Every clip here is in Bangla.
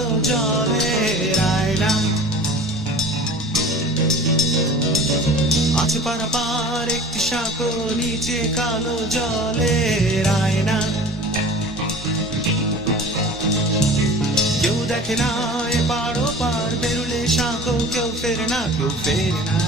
কালো জলের আয়না আছে পারাপার একটি সাঁকো নিচে কালো জলের আয়না কেউ দেখে না এপার ওপার বেরুলে সাঁকো কেউ ফেরে না কেউ ফেরে না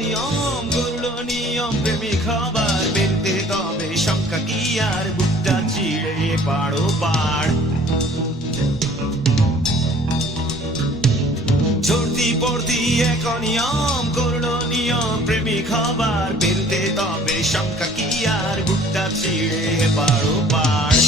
নিয়ম করলো নিয়ম প্রেমিক হবার বেরতে তবে শঙ্কা কি আর বুকটা চিড়ে পাড়ো পাড় চড়তি পড়তি এক নিয়ম করলো নিয়ম প্রেমিক হবার বেরতে তবে শঙ্কা কি আর বুকটা চিড়ে পাড়ো পাড়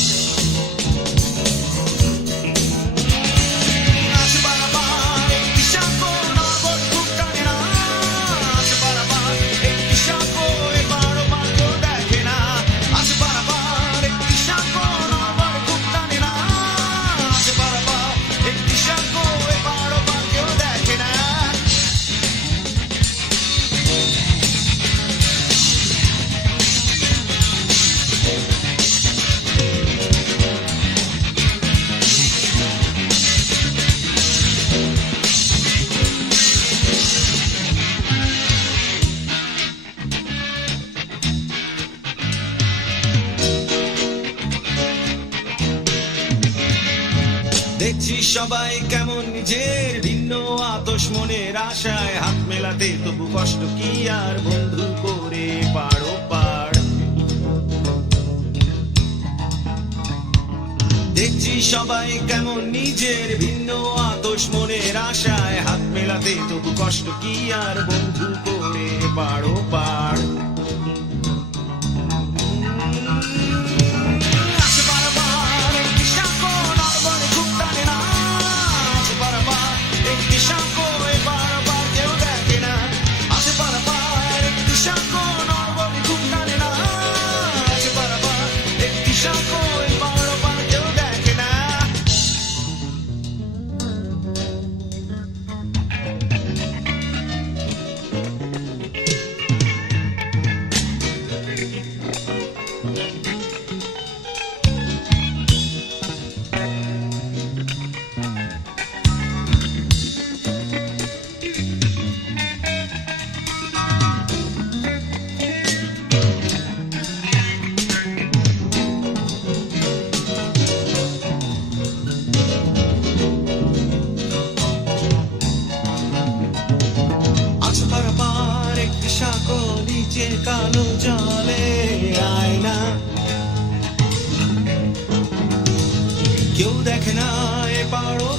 দেখছি সবাই কেমন নিজের ভিন্ন আতশ মনের আশায় হাত মেলাতে তবু কষ্ট কি আর বন্ধু করে পাড়ো পাড় দেখছি সবাই কেমন নিজের ভিন্ন আতশ মনের আশায় হাত মেলাতে তবু কষ্ট কি আর বন্ধু করে পাড়ো পাড় নিচে কালো জলে আয়না কেউ দেখে না এ পাড়ো